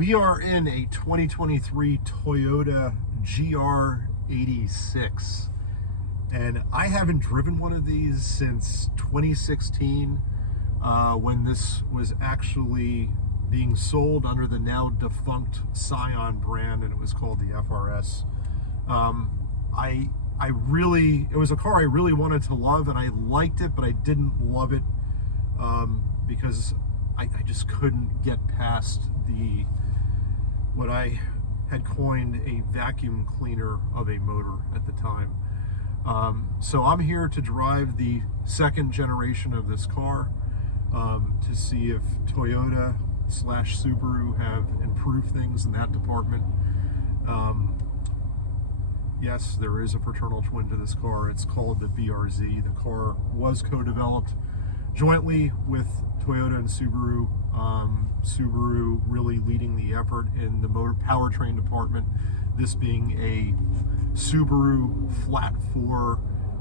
We are in a 2023 Toyota GR86, and I haven't driven one of these since 2016 when this was actually being sold under the now defunct Scion brand, and it was called the FRS. It was a car I really wanted to love, and I liked it, but I didn't love it because I just couldn't get past what I had coined a vacuum cleaner of a motor at the time. So I'm here to drive the second generation of this car to see if Toyota / Subaru have improved things in that department. Yes, there is a fraternal twin to this car. It's called the BRZ. The car was co-developed jointly with Toyota and Subaru. Subaru really leading the effort in the motor powertrain department, this being a Subaru flat 4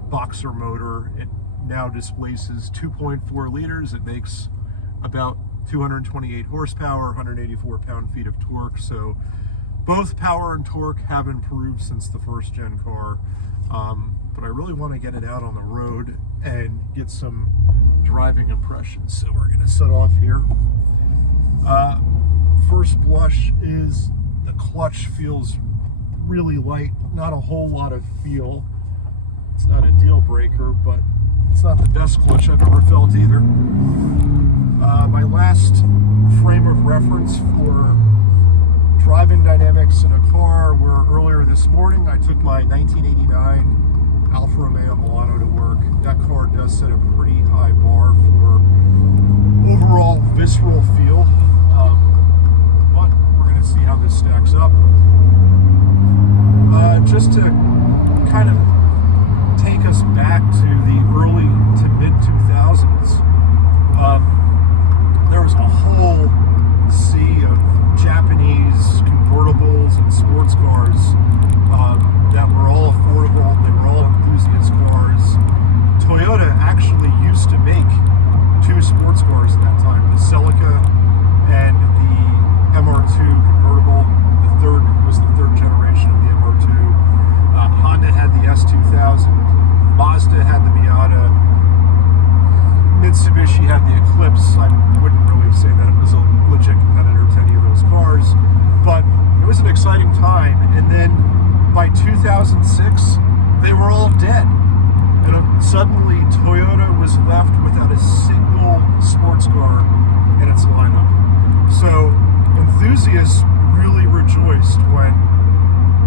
boxer motor. It now displaces 2.4 liters. It makes about 228 horsepower, 184 pound-feet of torque. So both power and torque have improved since the first gen car. But I really want to get it out on the road and get some driving impressions. So we're going to set off here. First blush is the clutch feels really light, not a whole lot of feel. It's not a deal breaker, but it's not the best clutch I've ever felt either. My last frame of reference for driving dynamics in a car were earlier this morning. I took my 1989 Alfa Romeo Milano to work. That car does set a pretty high bar for overall visceral feel, but we're going to see how this stacks up. Just to kind of take us back to the early to mid 2000s, there was a whole sea of Japanese convertibles and sports cars that were all affordable. They were all enthusiast cars. Toyota actually used to make two sports cars at that time, the Celica and the MR2 convertible. The third was the third generation of the MR2. Honda had the S2000, Mazda had the Miata, Mitsubishi had the Eclipse. I wouldn't really say that it was a legit competitor to any of those cars, but it was an exciting time. And then by 2006, they were all dead. And suddenly Toyota was left without a single sports car in its lineup. So enthusiasts really rejoiced when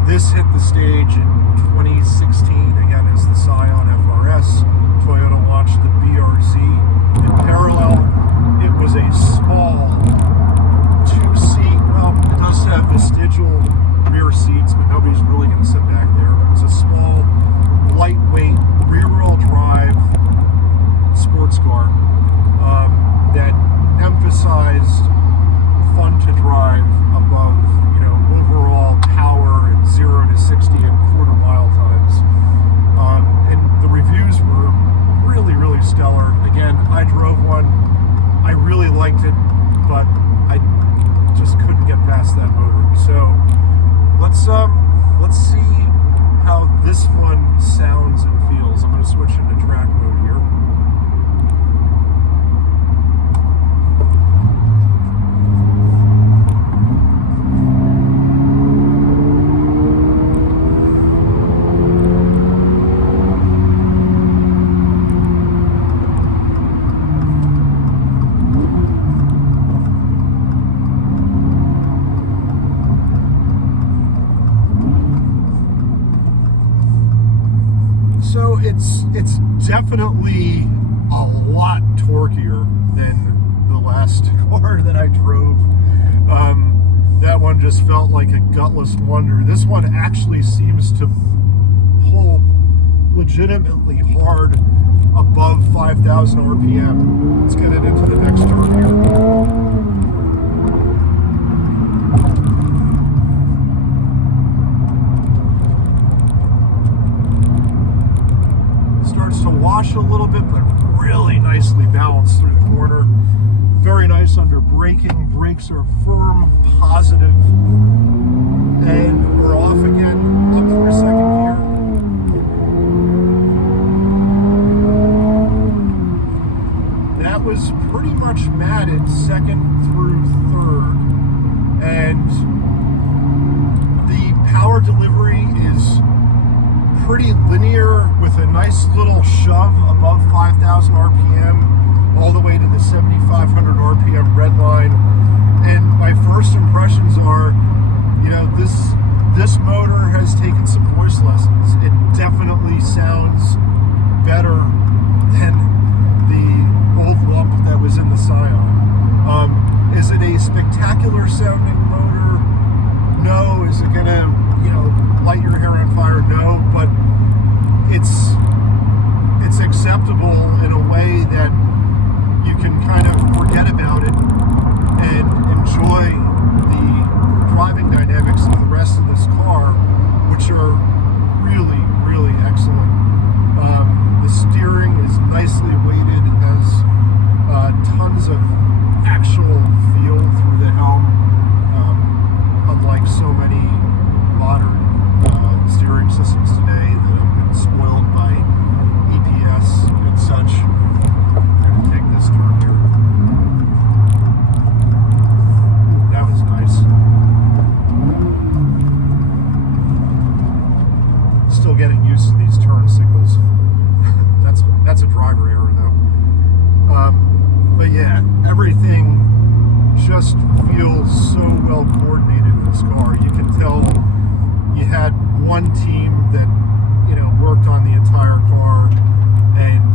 this hit the stage in 2016, again as the Scion FRS. Toyota launched the BRZ. In parallel, it was a small two-seat, well, it does have vestigial rear seats, but nobody's really going to sit back there. It was a small, lightweight, rear-wheel drive sports car that emphasized fun to drive above, overall power and 0 to 60 and quarter-mile times. And the reviews were really, really stellar. Again, I drove one. I really liked it, but I just couldn't get past that motor. So let's see how this one sounds and feels. I'm going to switch into track mode here. So it's definitely a lot torquier than the last car that I drove. That one just felt like a gutless wonder. This one actually seems to pull legitimately hard above 5,000 RPM. Let's get it into the next turn here. To wash a little bit, but really nicely balanced through the corner. Very very nice under braking. Brakes are firm, positive, and we're off again, up through second gear. That was pretty much matted second through third, and the power delivery is pretty linear with a nice little shove above 5,000 RPM all the way to the 7,500 RPM red line. And my first impressions are, you know, this motor has taken some voice lessons. It definitely sounds better than the old lump that was in the Scion. Is it a spectacular sounding motor? No. Is it gonna, you know, light your hair on fire? No. But it's acceptable in a way that you can kind of forget about it and enjoy the driving dynamics of the rest of this car, which are really, really excellent. The steering is nicely weighted, has tons of actual feel through the helm, unlike so many modern steering systems today that have been spoiled by EPS and such. I'm going to take this turn here. Ooh, that was nice. Still getting used to these turn signals. That's a driver error though. But yeah, everything just feels so well coordinated in this car. You can tell you had one team that, you know, worked on the entire car, and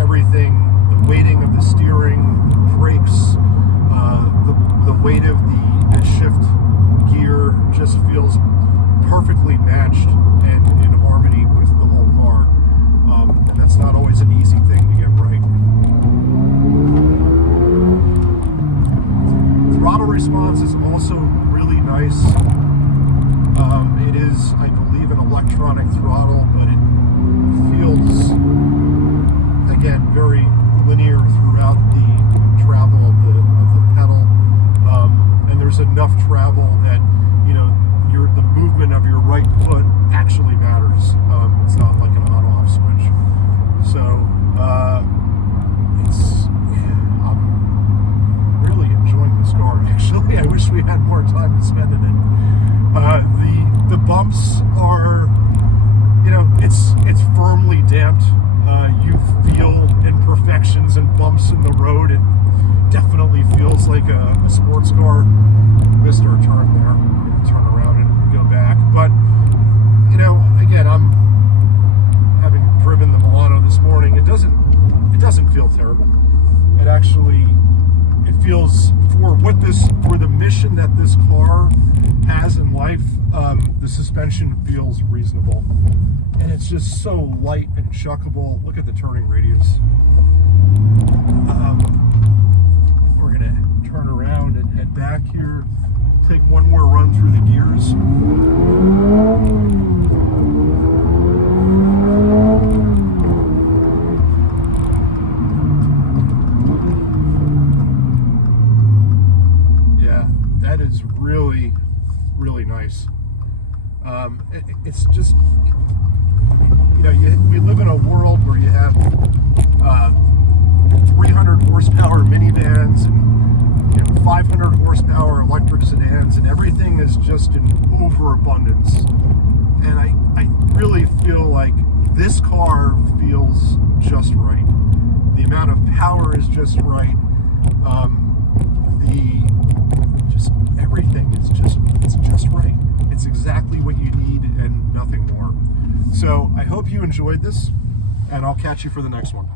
everything, the weighting of the steering, the brakes, the weight of the shift gear just feels perfectly matched and in harmony with the whole car. And that's not always an easy thing to get right. Throttle response is also really nice. It is, I believe, an electronic throttle, but it feels, again, very linear throughout the travel of the pedal. And there's enough travel that, you know, the movement of your right foot actually matters. It's not like an on-off switch. So I'm really enjoying this car. Actually, I wish we had more time to spend in it. The bumps are, you know, it's firmly damped. You feel imperfections and bumps in the road. It definitely feels like a sports car. Missed our turn there. Turn around and go back. But, you know, again, I'm having driven the Milano this morning. It doesn't feel terrible. It actually, it feels, for the mission that this car has in life, the suspension feels reasonable. And it's just so light and chuckable. Look at the turning radius. We're going to turn around and head back here. Take one more run through the gears. Yeah, that is really, really nice. It's just, you know, we live in a world where you have 300 horsepower minivans and 500 horsepower electric sedans, and everything is just in overabundance. And I really feel like this car feels just right. The amount of power is just right. Everything is just right. It's exactly what you need and nothing more. So I hope you enjoyed this, and I'll catch you for the next one.